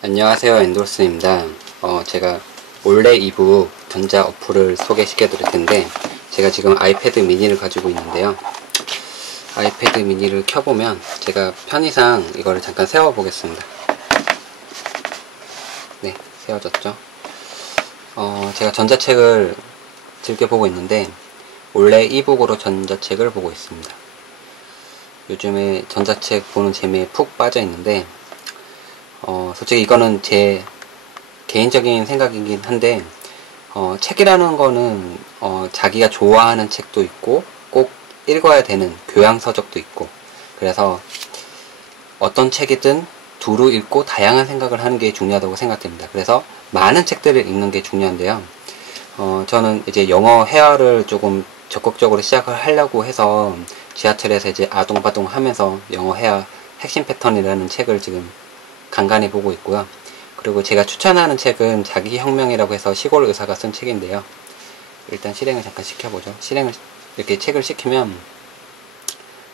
안녕하세요, 엔돌슨입니다. 제가 올레 이북 전자 어플을 소개시켜 드릴 텐데, 제가 지금 아이패드 미니를 가지고 있는데요. 아이패드 미니를 켜보면 제가 편의상 이거를 잠깐 세워 보겠습니다. 네, 세워졌죠. 제가 전자책을 즐겨보고 있는데, 올레 이북으로 전자책을 보고 있습니다. 요즘에 전자책 보는 재미에 푹 빠져 있는데, 솔직히 이거는 제 개인적인 생각이긴 한데, 책이라는 거는, 자기가 좋아하는 책도 있고, 꼭 읽어야 되는 교양서적도 있고, 그래서 어떤 책이든 두루 읽고 다양한 생각을 하는 게 중요하다고 생각됩니다. 그래서 많은 책들을 읽는 게 중요한데요. 저는 이제 영어 회화를 조금 적극적으로 시작을 하려고 해서 지하철에서 이제 아동바동 하면서 영어 회화 핵심 패턴이라는 책을 지금 간간히 보고 있고요. 그리고 제가 추천하는 책은 자기혁명이라고 해서 시골 의사가 쓴 책인데요. 일단 실행을 잠깐 시켜보죠. 이렇게 책을 시키면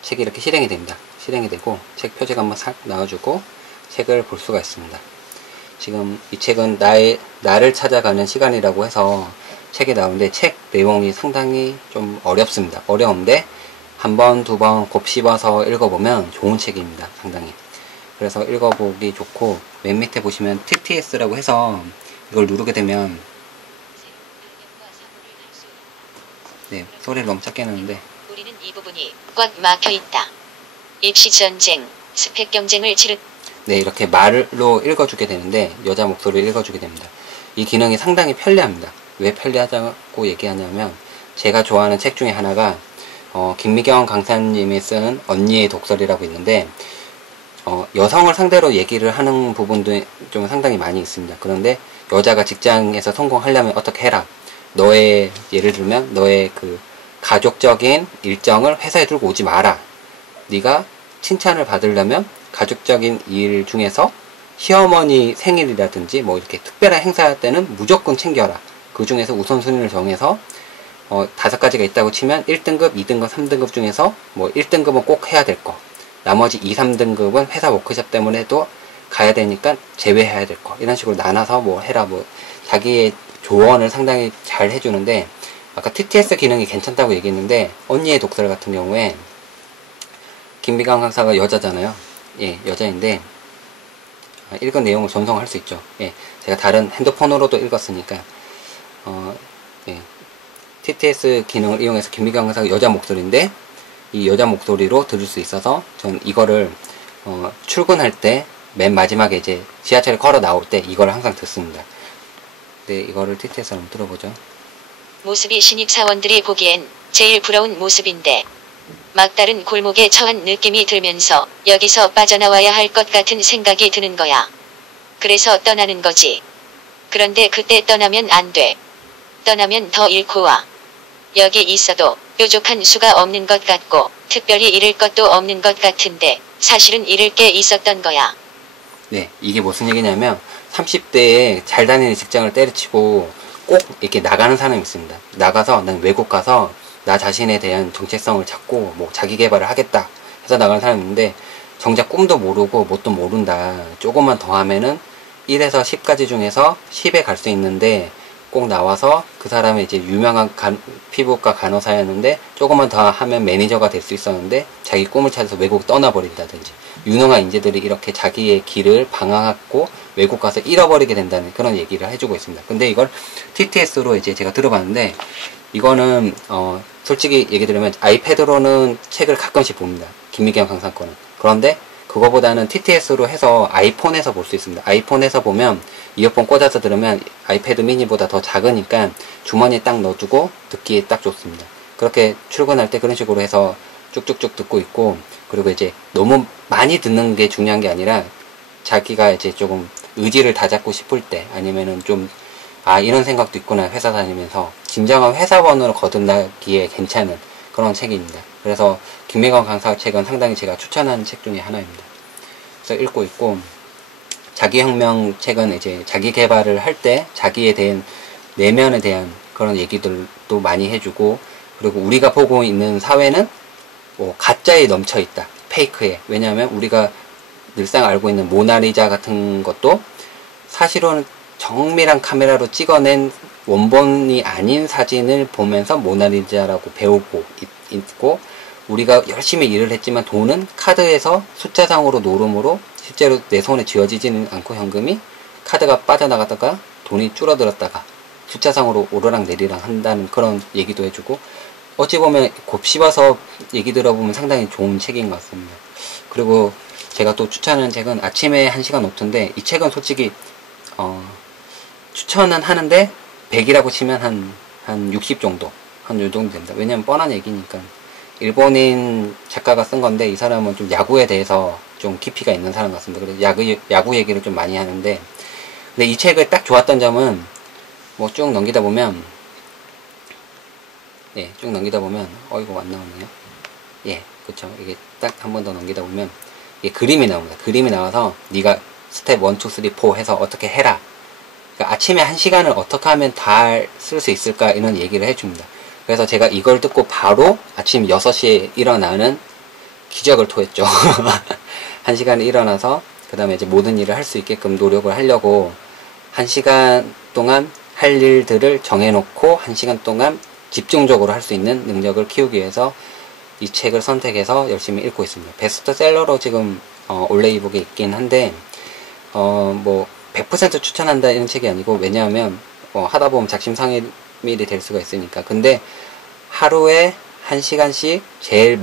책이 이렇게 실행이 됩니다. 실행이 되고 책 표지가 한번 싹 나와주고 책을 볼 수가 있습니다. 지금 이 책은 나를 찾아가는 시간이라고 해서 책이 나오는데, 책 내용이 상당히 좀 어렵습니다. 어려운데 한 번, 두 번 곱씹어서 읽어보면 좋은 책입니다. 상당히. 그래서 읽어보기 좋고, 맨 밑에 보시면 TTS라고 해서 이걸 누르게 되면, 네, 소리를 너무 작게 해놨는데, 우리는 이 부분이 꽉 막혀 있다. 입시 전쟁, 스펙 경쟁을 네, 이렇게 말로 읽어주게 되는데, 여자 목소리를 읽어주게 됩니다. 이 기능이 상당히 편리합니다. 왜 편리하다고 얘기하냐면, 제가 좋아하는 책 중에 하나가 김미경 강사님이 쓴 언니의 독설이라고 있는데, 여성을 상대로 얘기를 하는 부분도 좀 상당히 많이 있습니다. 그런데 여자가 직장에서 성공하려면 어떻게 해라. 예를 들면 너의 그 가족적인 일정을 회사에 들고 오지 마라. 네가 칭찬을 받으려면 가족적인 일 중에서 시어머니 생일이라든지 뭐 이렇게 특별한 행사 때는 무조건 챙겨라. 그 중에서 우선순위를 정해서 5가지가 있다고 치면 1등급, 2등급, 3등급 중에서 뭐 1등급은 꼭 해야 될 거, 나머지 2, 3등급은 회사 워크숍 때문에도 가야 되니까 제외해야 될 거, 이런 식으로 나눠서 뭐 해라, 뭐 자기의 조언을 상당히 잘 해주는데, 아까 TTS 기능이 괜찮다고 얘기했는데, 언니의 독설 같은 경우에 김미경 강사가 여자잖아요. 예, 여자인데 읽은 내용을 전송할 수 있죠. 예, 제가 다른 핸드폰으로도 읽었으니까 예, TTS 기능을 이용해서 김미경 강사가 여자 목소리인데, 이 여자 목소리로 들을 수 있어서 전 이거를 출근할 때 맨 마지막에 이제 지하철에 걸어 나올 때 이걸 항상 듣습니다. 네, 이거를 TTS로 한번 들어보죠. 모습이 신입사원들이 보기엔 제일 부러운 모습인데, 막다른 골목에 처한 느낌이 들면서 여기서 빠져나와야 할 것 같은 생각이 드는 거야. 그래서 떠나는 거지. 그런데 그때 떠나면 안 돼. 떠나면 더 잃고 와. 여기 있어도 뾰족한 수가 없는 것 같고 특별히 잃을 것도 없는 것 같은데 사실은 잃을 게 있었던 거야. 네, 이게 무슨 얘기냐면 30대에 잘 다니는 직장을 때려치고 꼭 이렇게 나가는 사람이 있습니다. 나가서 난 외국 가서 나 자신에 대한 정체성을 찾고 뭐 자기 개발을 하겠다 해서 나가는 사람이 있는데, 정작 꿈도 모르고 뭣도 모른다. 조금만 더 하면은 1에서 10까지 중에서 10에 갈 수 있는데, 꼭 나와서 그 사람이 이제 유명한 피부과 간호사였는데 조금만 더 하면 매니저가 될 수 있었는데 자기 꿈을 찾아서 외국 떠나버린다든지, 유능한 인재들이 이렇게 자기의 길을 방황하고 외국 가서 잃어버리게 된다는 그런 얘기를 해주고 있습니다. 근데 이걸 TTS로 이제 제가 들어봤는데, 이거는 솔직히 얘기 드리면 아이패드로는 책을 가끔씩 봅니다. 김미경 강사 거는. 그런데 그거보다는 TTS로 해서 아이폰에서 볼 수 있습니다. 아이폰에서 보면 이어폰 꽂아서 들으면 아이패드 미니보다 더 작으니까 주머니에 딱 넣어두고 듣기에 딱 좋습니다. 그렇게 출근할 때 그런 식으로 해서 쭉쭉쭉 듣고 있고, 그리고 이제 너무 많이 듣는 게 중요한 게 아니라 자기가 이제 조금 의지를 다잡고 싶을 때, 아니면은 좀 이런 생각도 있구나 회사 다니면서, 진정한 회사원으로 거듭나기에 괜찮은 그런 책입니다. 그래서 김미경 강사 책은 상당히 제가 추천하는 책 중에 하나입니다. 그래서 읽고 있고, 자기혁명 책은 이제 자기 개발을 할 때 자기에 대한 내면에 대한 그런 얘기들도 많이 해주고, 그리고 우리가 보고 있는 사회는 가짜에 넘쳐 있다. 페이크에. 왜냐하면 우리가 늘상 알고 있는 모나리자 같은 것도 사실은 정밀한 카메라로 찍어낸 원본이 아닌 사진을 보면서 모나리자라고 배우고 있고, 우리가 열심히 일을 했지만 돈은 카드에서 숫자상으로 노름으로 실제로 내 손에 쥐어지지는 않고 현금이 카드가 빠져나갔다가 돈이 줄어들었다가 숫자상으로 오르락 내리락 한다는 그런 얘기도 해주고, 어찌 보면 곱씹어서 얘기 들어보면 상당히 좋은 책인 것 같습니다. 그리고 제가 또 추천하는 책은 아침에 1시간 노트인데, 이 책은 솔직히 추천은 하는데 100이라고 치면 한 60 정도, 한 요 정도 됩니다. 왜냐면 뻔한 얘기니까. 일본인 작가가 쓴 건데, 이 사람은 좀 야구에 대해서 좀 깊이가 있는 사람 같습니다. 그래서 야구 얘기를 좀 많이 하는데, 근데 이 책을 딱 좋았던 점은 뭐 쭉 넘기다 보면, 예, 쭉 넘기다 보면, 이거 안 나오네요. 예, 그쵸. 이게 딱 한 번 더 넘기다 보면 이게 그림이 나옵니다. 그림이 나와서 네가 스텝 1, 2, 3, 4 해서 어떻게 해라. 그러니까 아침에 1시간을 어떻게 하면 다 쓸 수 있을까, 이런 얘기를 해줍니다. 그래서 제가 이걸 듣고 바로 아침 6시에 일어나는 기적을 토했죠. 1시간에 일어나서 그 다음에 이제 모든 일을 할 수 있게끔 노력을 하려고 1시간 동안 할 일들을 정해놓고 1시간 동안 집중적으로 할 수 있는 능력을 키우기 위해서 이 책을 선택해서 열심히 읽고 있습니다. 베스트셀러로 지금 올레 이북에 있긴 한데, 뭐 100% 추천한다 이런 책이 아니고, 왜냐하면 하다 보면 작심삼일이 될 수가 있으니까. 근데 하루에 1시간씩 제일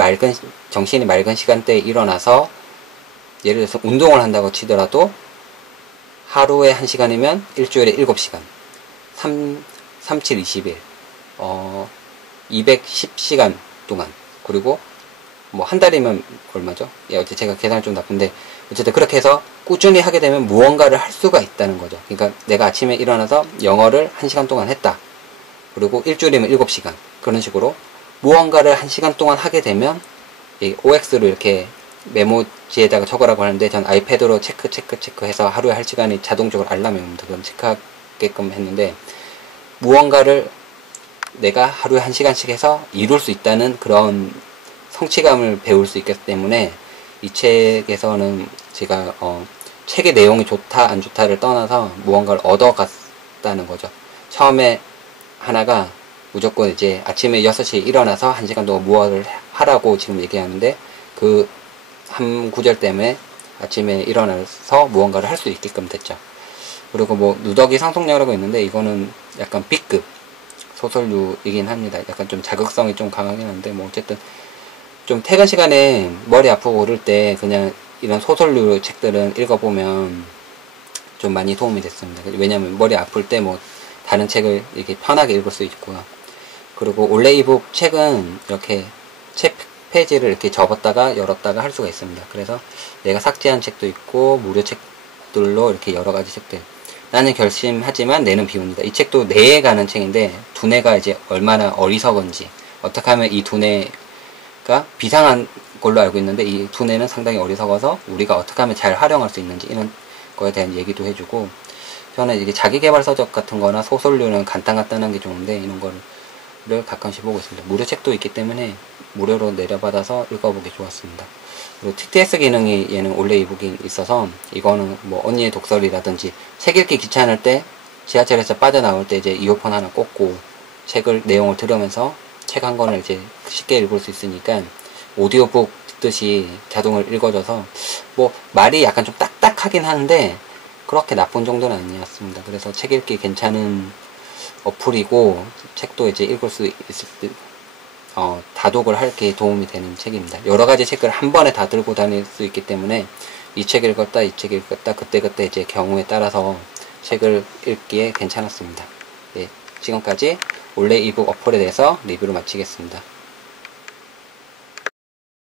정신이 맑은 시간대에 일어나서, 예를 들어서 운동을 한다고 치더라도 하루에 1시간이면 일주일에 7시간, 3, 7, 20일, 210시간 동안, 그리고 뭐 한 달이면 얼마죠? 예, 어쨌든 제가 계산이 좀 나쁜데, 어쨌든 그렇게 해서 꾸준히 하게 되면 무언가를 할 수가 있다는 거죠. 그러니까 내가 아침에 일어나서 영어를 1시간 동안 했다. 그리고 일주일이면 7시간. 그런 식으로 무언가를 1시간 동안 하게 되면, 이 OX로 이렇게 메모지에다가 적으라고 하는데, 전 아이패드로 체크 해서 하루에 할 시간이 자동적으로 알람이 옵니다. 그럼 체크하게끔 했는데, 무언가를 내가 하루에 1시간씩 해서 이룰 수 있다는 그런 성취감을 배울 수 있기 때문에, 이 책에서는 제가 책의 내용이 좋다 안 좋다를 떠나서 무언가를 얻어갔다는 거죠. 처음에 하나가 무조건 이제 아침에 6시에 일어나서 1시간 동안 무엇을 하라고 지금 얘기하는데, 그 한 구절 때문에 아침에 일어나서 무언가를 할 수 있게끔 됐죠. 그리고 뭐 누더기 상속력이라고 있는데, 이거는 약간 B급 소설류이긴 합니다. 약간 좀 자극성이 좀 강하긴 한데, 뭐 어쨌든 좀 퇴근 시간에 머리 아프고 그럴 때 그냥 이런 소설류 책들은 읽어보면 좀 많이 도움이 됐습니다. 왜냐면 머리 아플 때 뭐 다른 책을 이렇게 편하게 읽을 수 있고요. 그리고 올레 이북 책은 이렇게 책 페이지를 이렇게 접었다가 열었다가 할 수가 있습니다. 그래서 내가 삭제한 책도 있고 무료 책들로 이렇게 여러 가지 책들. 나는 결심하지만 내는 비웁니다. 이 책도 뇌에 가는 책인데, 두뇌가 이제 얼마나 어리석은지, 어떻게 하면 이 두뇌가 비상한 걸로 알고 있는데, 이 두뇌는 상당히 어리석어서 우리가 어떻게 하면 잘 활용할 수 있는지, 이런 거에 대한 얘기도 해주고, 저는 이게 자기계발 서적 같은 거나 소설류는 간단한 게 좋은데, 이런 거를 가끔씩 보고 있습니다. 무료 책도 있기 때문에 무료로 내려받아서 읽어보기 좋았습니다. 그리고 TTS 기능이 얘는 올레 이북이 있어서, 이거는 뭐 언니의 독서리라든지 책 읽기 귀찮을 때 지하철에서 빠져나올 때 이제 이어폰 하나 꽂고 책을 내용을 들으면서 책 한 권을 이제 쉽게 읽을 수 있으니까, 오디오북 듣듯이 자동으로 읽어줘서, 뭐 말이 약간 좀 딱딱하긴 하는데 그렇게 나쁜 정도는 아니었습니다. 그래서 책 읽기 괜찮은 어플이고, 책도 이제 읽을 수 있을 때 다독을 할게 도움이 되는 책입니다. 여러가지 책을 한 번에 다 들고 다닐 수 있기 때문에, 이 책 읽었다, 이 책 읽었다, 그때그때 이제 경우에 따라서 책을 읽기에 괜찮았습니다. 예, 지금까지 올레 이북 어플에 대해서 리뷰를 마치겠습니다.